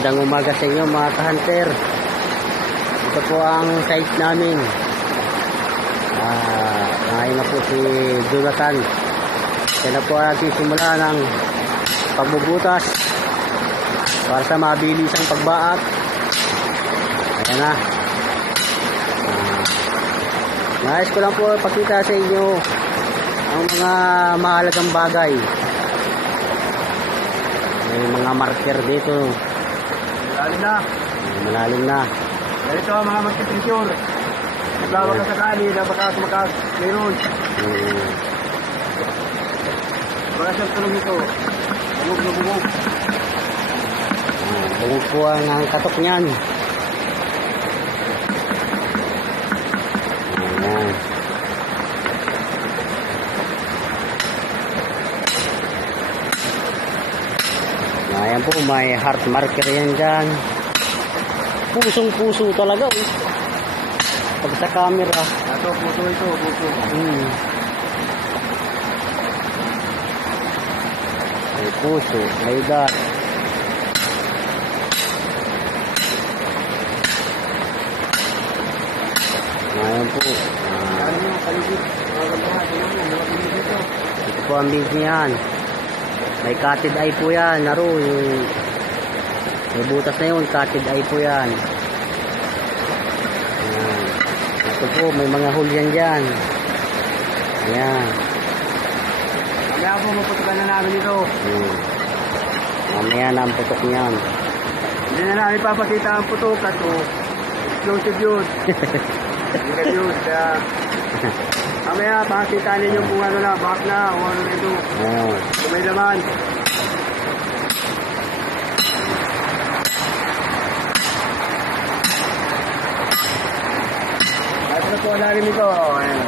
Magandang umaga sa inyo mga ka-hunter. Ito po ang site namin. Ngayon na po si Jonathan. Siya na po ang nagsisimula ng pagbubutas para sa mabilisang pagbaak. Ayan na. Nais ko lang po pakita sa inyo ang mga mahalagang bagay. May mga marker dito. Malalim na. Malalim na. Ganito ang mga magtipressure. Naglawa ka sa kani na baka tumakas. Mayroon. Baka siyang tulong ito. Bumog na bumog. Bumog po ang katok niyan. Ayan. Ayan po, may heart marker yan dyan. Pusong-puso talaga. Pag sa camera. Ito, puso ito. Puso. May puso, may dot. Ayan po. Ano yung paligid? Ito po ang bid niyan. May cutted eye po yan. Naro, yung may butas na yun. Cutted eye po yan. Ayan. Ito po, may mga hole yan dyan. Ayan. Kaya po, maputukan na namin ito. Mamaya na ang putok niyan. Hindi na namin papakita ang putok at explosive yun. Hindi ka yun. Kaya mamaya pakita ninyo kung ano na, back na o ano na ito. Kung may laman. At ano po ang lalim ito? Ayan.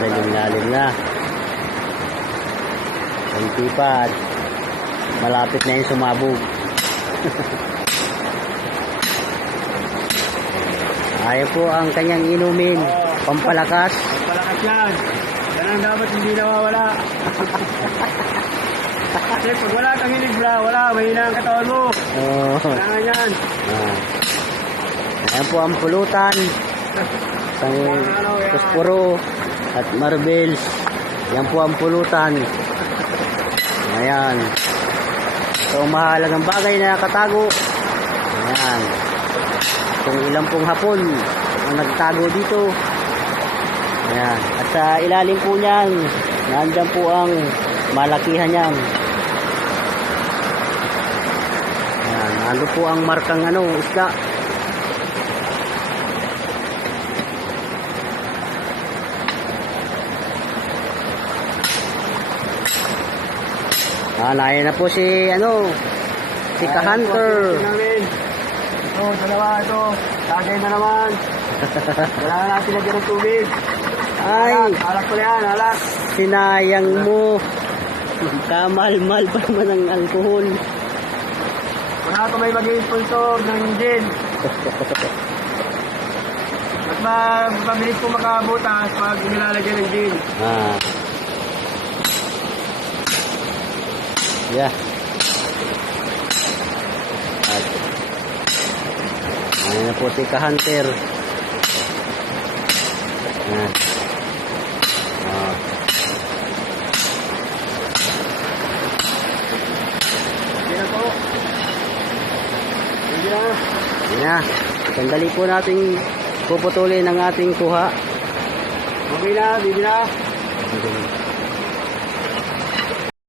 Malalim na. Kunti pa at malapit na yung sumabog. Ayaw po ang kanyang inumin. Pampalakas. Pampalakas yan. Yan ang dapat hindi nawawala. Kasi pag wala kang hinigla, wala. Mahina ang katawan mo. Kailangan yan. Ayan po ang pulutan. Isang puspuro at marbles. Yan po ang pulutan. Ayan. So mahalagang bagay na nakatago. Ayan. Kung ilang pong hapon ang nagtago dito. Ayan. At sa ilalim po niyan, nandyan po ang malakihan niyan. Ayan. Ano po ang markang isda. Nayan na po si ka-hunter. Ito, dalawa ito. Tagay na naman. Wala na natin lagyan ng tubig. Ay, alak ko na yan, alak. sinayang mo. Kamal-mal pa naman ang alkohol. Wala ito may maging sponsor ng gin. Mas mabilis po makabutas pag nilalagyan ng gin. Yeah. Ayan na po si ka-hunter. Ayan. Hindi na po. Hindi na. Ayan na. Sandali po natin puputulin ang ating kuha. Okay na, hindi na.